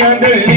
Gandhi.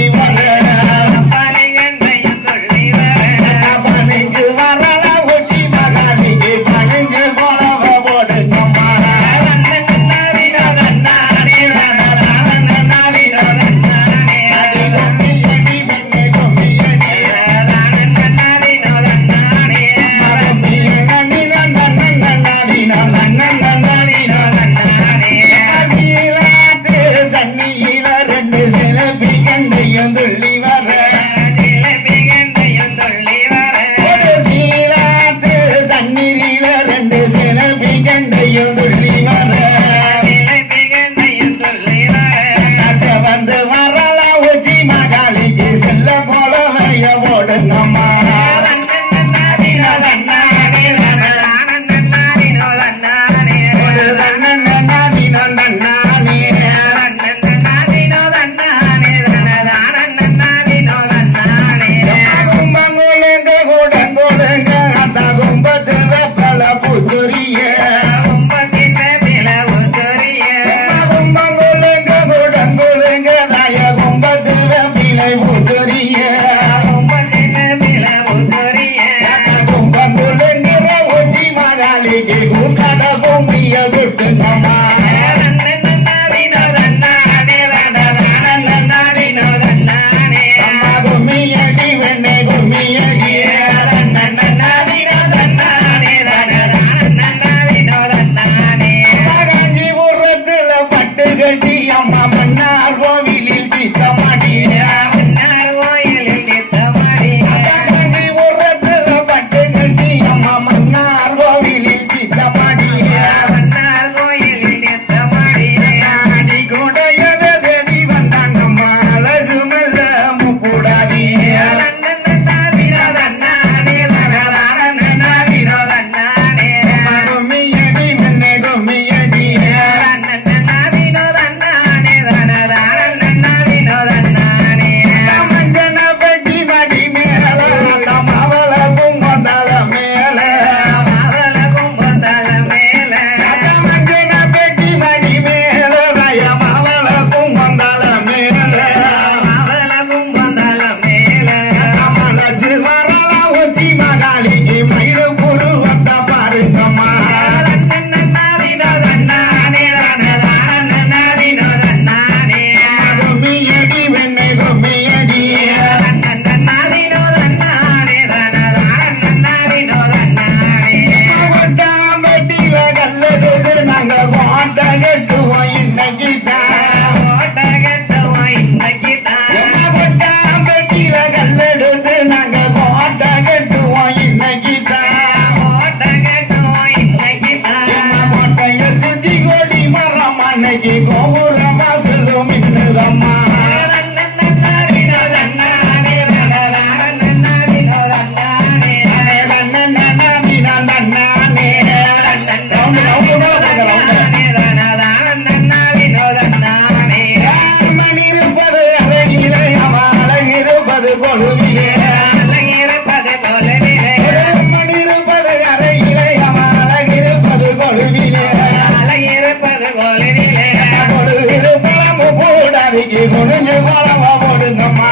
அடிக்கு குனிஞ்சு குழம்பா போடுங்கம்மா